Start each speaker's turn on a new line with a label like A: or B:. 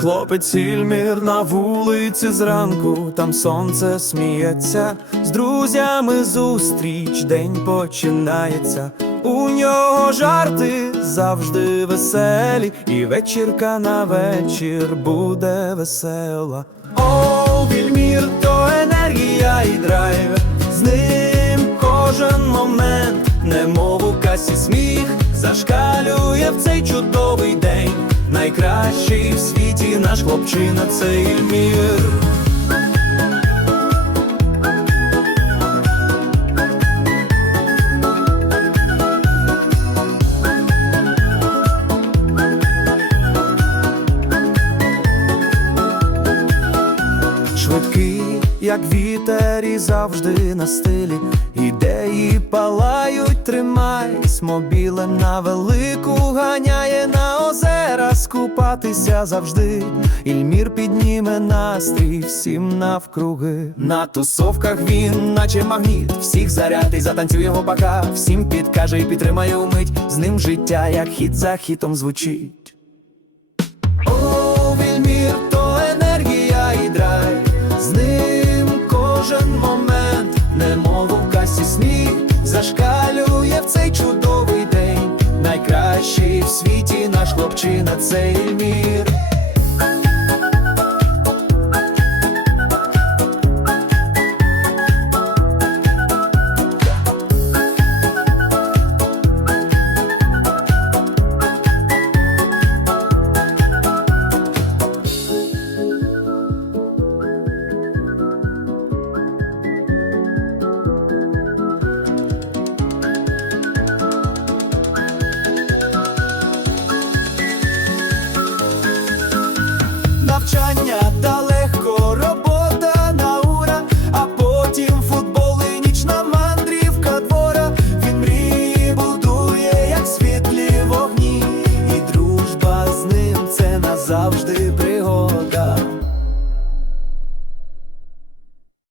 A: Хлопець Ільмір на вулиці зранку, там сонце сміється, з друзями зустріч, день починається. У нього жарти завжди веселі, і вечірка на вечір буде весела. О, Вільмір, то енергія і драйв, з ним кожен момент, немов у касі сміх, зашкалює в цей чудовий день. Найкращий в світі наш хлопчина це Ільмір. Швидкий, як вітер, і завжди на стилі. Ідеї палають, тримайсь, мобілем на велику ганяє на скупатися завжди. Ільмір підніме настрій всім навкруги. На тусовках він, наче магніт, всіх зарядить, затанцює гопака, всім підкаже і підтримає умить. З ним життя, як хід за хітом звучить. Найкращий в світі наш хлопчина, це Ільмір. Навчання та